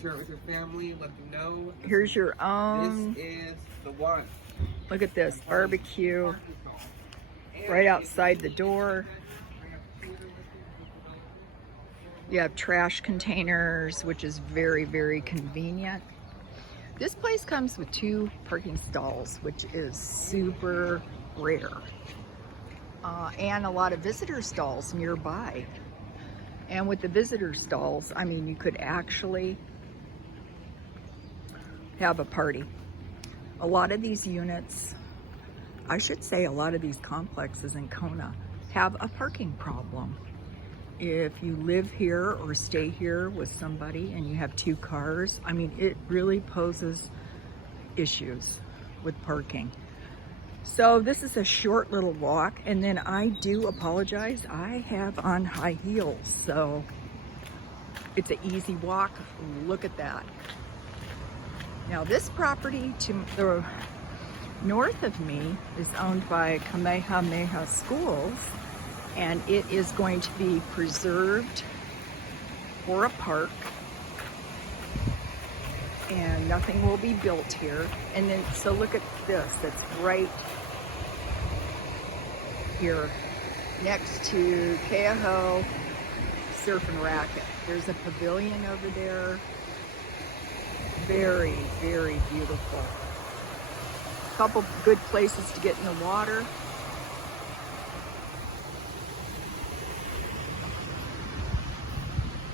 Share it with your family, let them know. Here's your own. This is the one. Look at this barbecue right outside the door. You have trash containers, which is very, very convenient. This place comes with 2 parking stalls, which is super rare. And a lot of visitor stalls nearby. And with the visitor stalls, I mean, you could actually have a party. A lot of these units, I should say a lot of these complexes in Kona have a parking problem. If you live here or stay here with somebody and you have 2 cars, I mean, it really poses issues with parking. So this is a short little walk, and then I do apologize, I have on high heels, so it's an easy walk. Look at that. Now this property to the north of me is owned by Kamehameha Schools, and it is going to be preserved for a park, and nothing will be built here. And then, so look at this, that's right here next to Keauhou Surf and Racket. There's a pavilion over there. Very, very beautiful. Couple good places to get in the water.